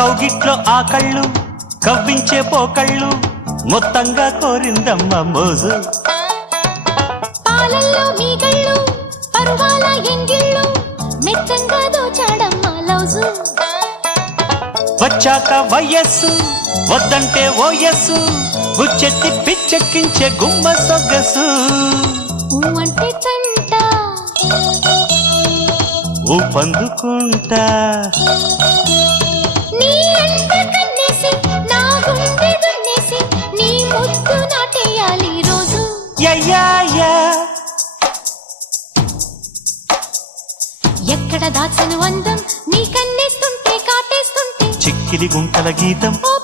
కౌగిట్లో ఆ కళ్ళు కవ్వించే పోకళ్ళు మొత్తంగా కోరిందమ్మ మోజు. పాలల్లో మీగళ్ళు పరువాల ఎంగిళ్ళు మెత్తంగా దోచాడమ్మ లౌజు. వచ్చాక వయస్సు వద్దంటే ఓయస్సు గుచ్చెత్తి పిచ్చెక్కించే గుమ్మ సొగసు. అంటే తంట ఊపందుకుంటా నీ అంట కన్నేసి నా గుండె దున్నేసి నీ ముద్దు నాటేయాలి రోజు. యయ్యాయా ఎక్కడ దాచను అందం నీ కన్నెత్తుంటే కాటేస్తుంటే చిక్కిలి గుంటల గీతం ఓ